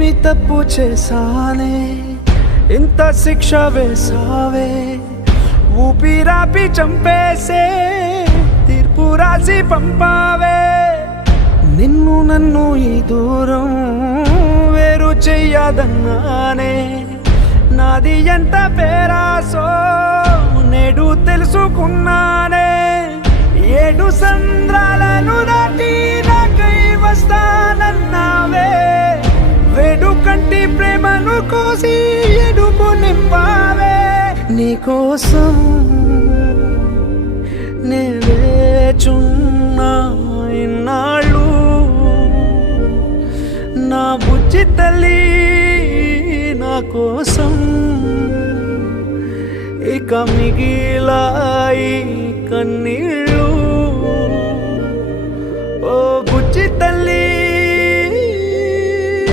ఏమి తప్పు చేశానే ఇంత శిక్ష వేసావే ఊపిరాపి చంపేసే తీర్పు రాసి పంపావే నిన్ను నన్ను ఈ దూరం వేరు చెయ్యదన్నానే నాది ఎంత పేరాసో నేడు తెలుసుకున్నానే 7 సంద్రాలను దాటి నాకై వస్తానన్నావే వేడుకంటి ప్రేమను కోసి ఎడుపు నింపావే నీకోసం నే వేచున్నా ఇన్నాళ్ళు నా బుజ్జి తల్లి నా కోసం ఇక మిగిలాయి కన్నీళ్ళు ఓ